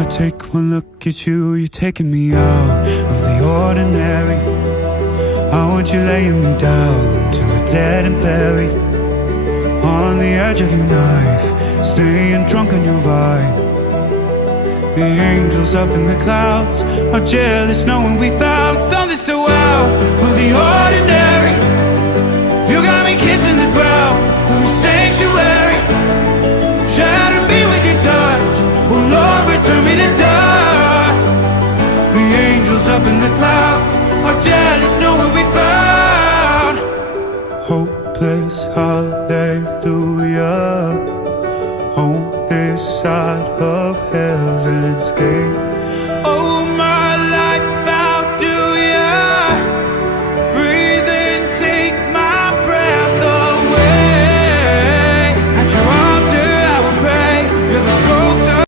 I take one look at you, you're taking me out of the ordinary. I want you laying me down to a dead and buried, on the edge of your knife, staying drunk on your vine. The angels up in the clouds are jealous knowing we found something so out of the ordinary. You got me kissing the ground of a sanctuary, shatter me with your touch, oh Lord, return me to dust. The angels up in the clouds are jealous knowing we found hopeless, hallelujah, on this side of heaven's gate.